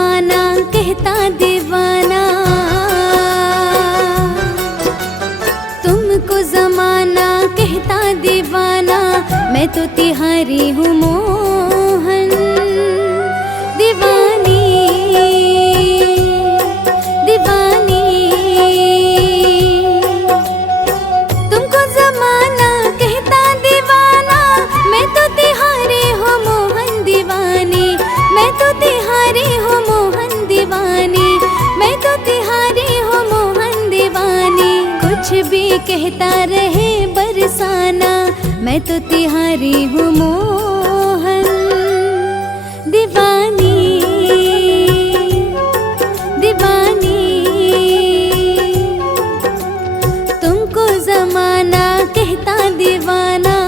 जमाना कहता दीवाना, तुमको जमाना कहता दीवाना, मैं तो तिहारी हूँ मोहन। दीवानी दीवानी, तुमको जमाना कहता दीवाना, मैं तो तिहारी हूँ मोहन दीवानी, मैं तो तिहारी हूँ मोहन दीवानी, मैं तो तिहारी हूँ मोहन दीवानी। कुछ भी कहता रहे बरसाना, मैं तो तिहारी हूँ मोहन। दीवानी दीवानी, तुमको जमाना कहता दीवाना।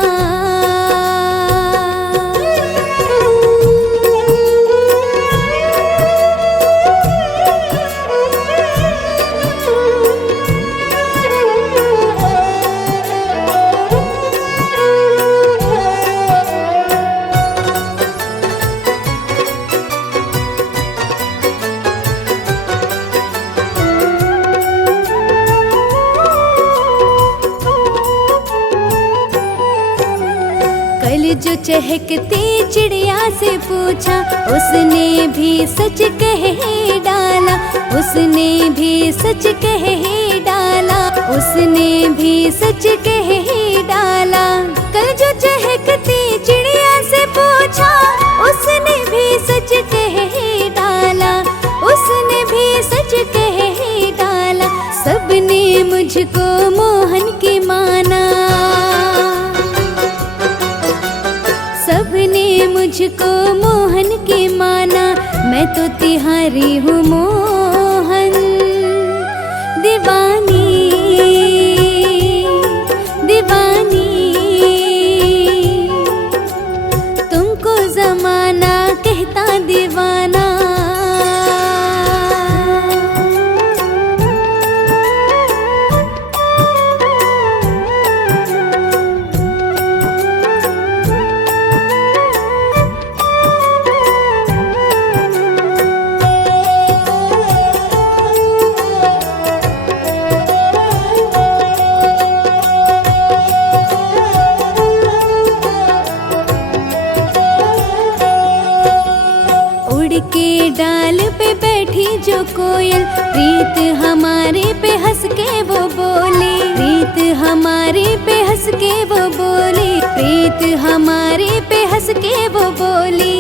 कल जो चहकती चिड़िया से पूछा, उसने भी सच कह ही डाला, उसने भी सच कह ही डाला, उसने भी सच कह ही डाला। कल जो चहकती चिड़िया से पूछा, उसने भी सच कह ही डाला, उसने भी सच कह ही डाला। सबने मुझको मोहन की माना, सबने मुझको मोहन की माना, मैं तो तिहारी हूँ मोहन। दीवानी दीवानी, तुमको जमाना कहता दीवाना। के डाल पे बैठी जो कोयल, प्रीत हमारे पे हंस के वो बोली, प्रीत हमारे पे हंस के वो बोली, प्रीत हमारे पे हंस के वो बोली।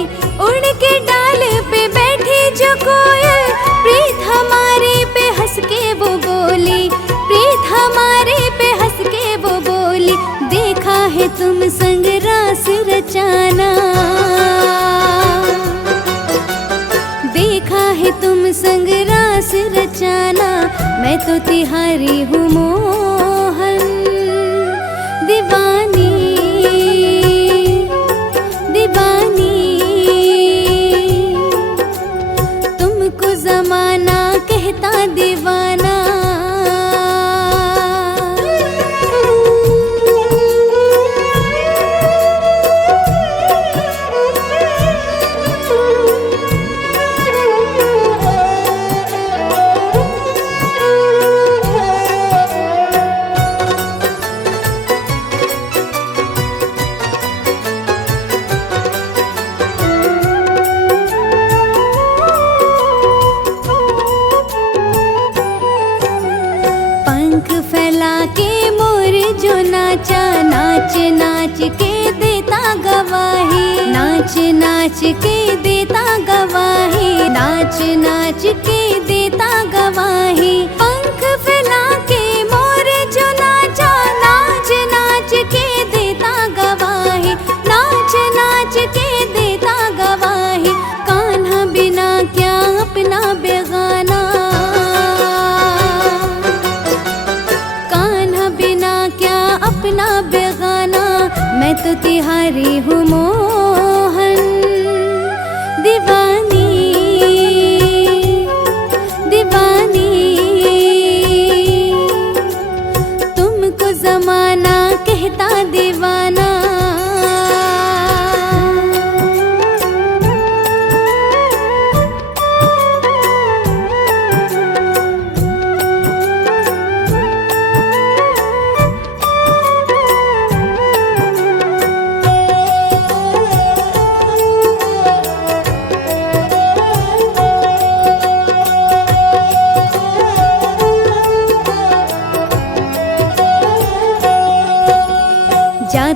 उड़ के डाल पे बैठी जो कोयल, प्रीत हमारे पे हंस के वो बोली, प्रीत हमारे पे हंस के वो बोली। देखा है तुम संग रास रचाना, देखा है तुम संग रास रचाना, मैं तो तिहारी हूँ मोहन। दीवानी दीवानी, तुमको जमाना कहता दीवाना। फैला के मोर जो नाचा, नाच नाच के देता गवाही, नाच नाच के देता गवाही, नाच नाच के देता गवाही। पंख फैला के मोर जो नाचा, नाच नाच के देता गवाही, नाच नाच के देता गवाही। कान्हा बिना क्या अपना बेगाना, अपना बेगाना, मैं तो तिहारी हूँ मोहन। दीवानी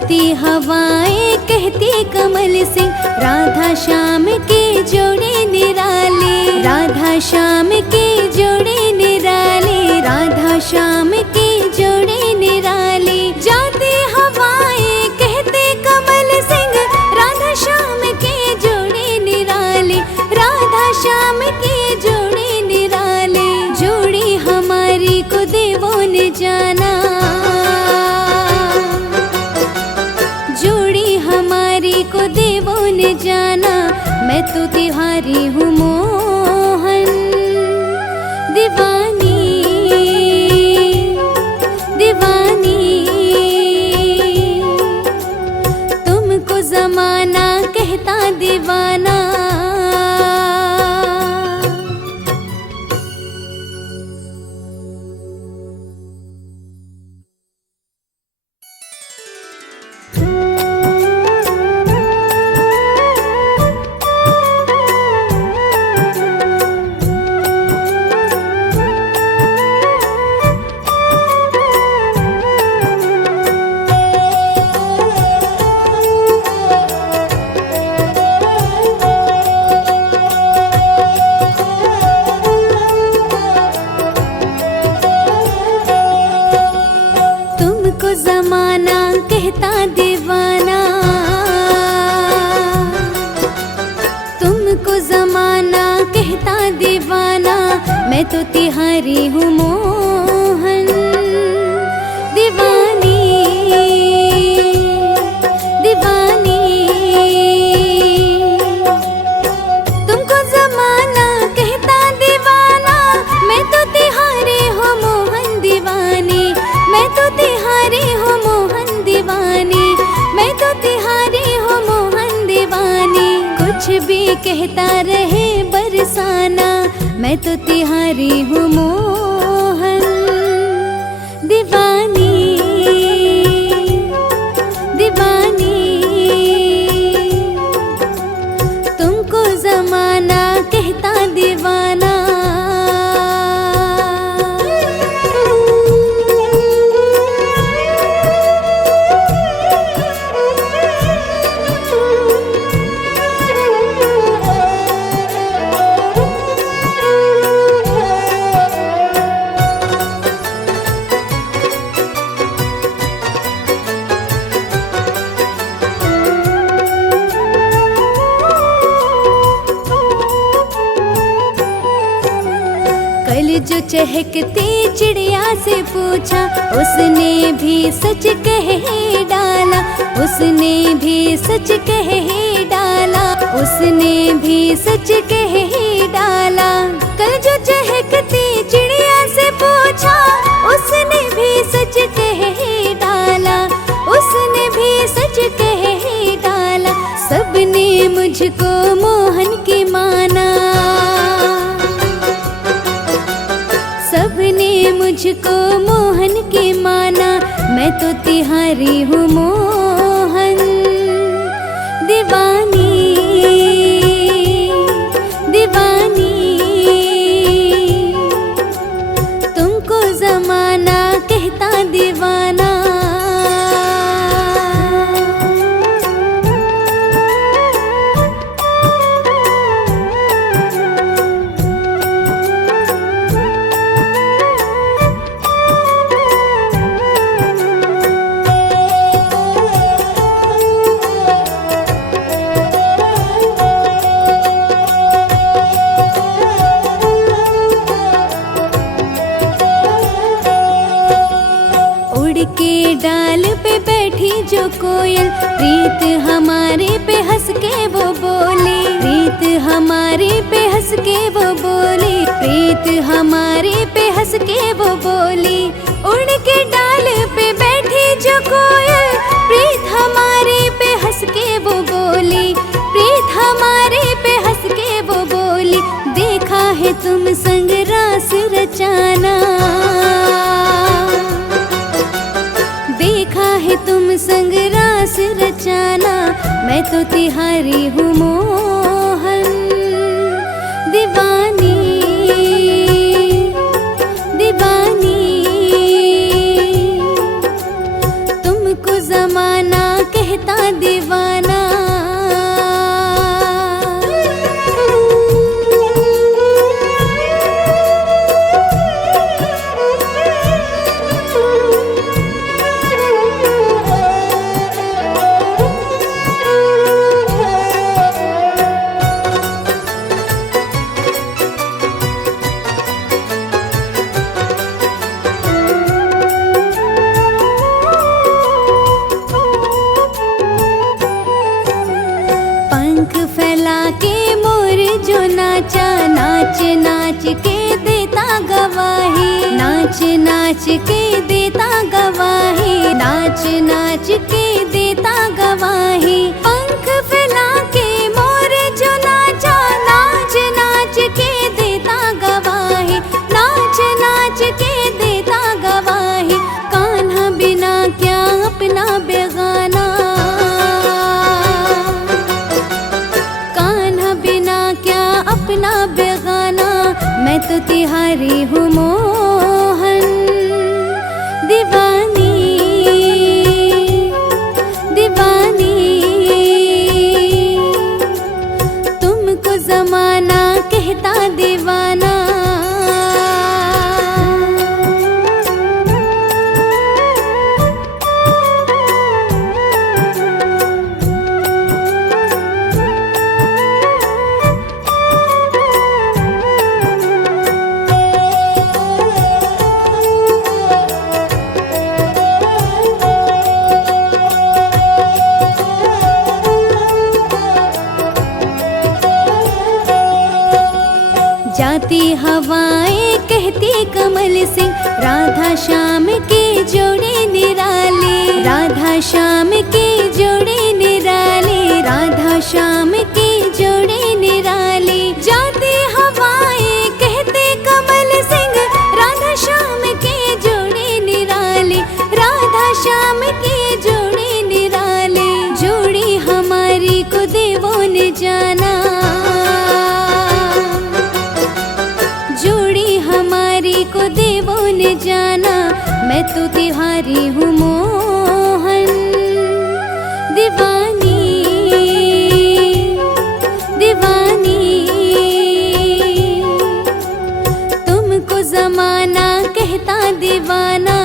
गाती हवाएं कहती कमल सिंह, राधा श्याम के जोड़े निराले, राधा श्याम के जोड़े निराले, राधा श्याम के जोड़े निराले। जाती हवाएं कहते कमल सिंह, राधा श्याम के जोड़े निराले, राधा श्याम के जोड़े निराले। जोड़ी हमारी को देवों ने जाना, जोड़ी हमारी को देवों ने जाना। मैं तो तिहारी हूँ मोहन, दीवानी दीवानी। तुमको जमाना कहता दीवाना। जमाना कहता दीवाना, तुमको जमाना कहता दीवाना। मैं तो तिहारी हूँ मोहन, दीवानी दीवानी। तुमको जमाना कहता दीवाना, मैं तो तिहारी हूँ मोहन दीवानी। मैं तो तिहारी हूँ मोहन दीवानी, मैं तो तिहारी हूँ मोहन दीवानी। कुछ भी कहता रहे बरसाना, मैं तो तिहारी हूँ मोहन, दीवानी दीवानी। तुमको जमाना कहता दीवाना। कल जो चहकती चिड़िया से पूछा, उसने भी सच कह डाला, उसने भी सच कह डाला, उसने भी सच कह डाला। कल जो चहकती चिड़िया से पूछा, उसने भी सच कह डाला, उसने भी सच कह डाला। सबने मुझको मोहन की माना, सबने मुझको मोहन की माना। मैं तो तिहारी हूँ मोहन, दीवानी दीवानी। तुमको जमाना कहता दीवाना। के डाल पे बैठी जो कोयल, प्रीत हमारे पे हंस के वो बोली, प्रीत हमारे पे हंस के वो बोली, प्रीत हमारे पे हंस के वो बोली। उड़ के डाल पे बैठी जो कोयल, प्रीत हमारे पे हंस के वो बोली, प्रीत हमारे पे हंस के वो बोली। देखा है तुम संग रास रचाना, देखा है तुम संग रास रचाना। मैं तो तिहारी हूँ मोहन, दीवानी दीवानी। नाच के देता गवाही, नाच नाच के देता गवाही। पंख फैला के मोर जो नाचा, नाच नाच के देता गवाही, नाच नाच के देता गवाही। कान्हा बिना क्या अपना बेगाना, कान्हा बिना क्या अपना बेगाना। मैं तो तिहारी हूँ मोहन दीवानी, दीवानी। तुमको जमाना कहता दीवाना। जाती हवाएं कहती कमल सिंह, राधा श्याम के जोड़े निराले, राधा श्याम के जोड़े निराले, राधा श्याम के जोड़े निराले। जाती हवाएं कहते कमल सिंह, राधा श्याम के जोड़े निराले, राधा श्याम के जोड़े निराले। जोड़ी हमारी को देवों ने जाना, जोड़ी हमारी को देवों ने जाना। मैं तो तिहारी हूँ मोहन दीवानी, दीवानी। तुमको जमाना कहता दीवाना।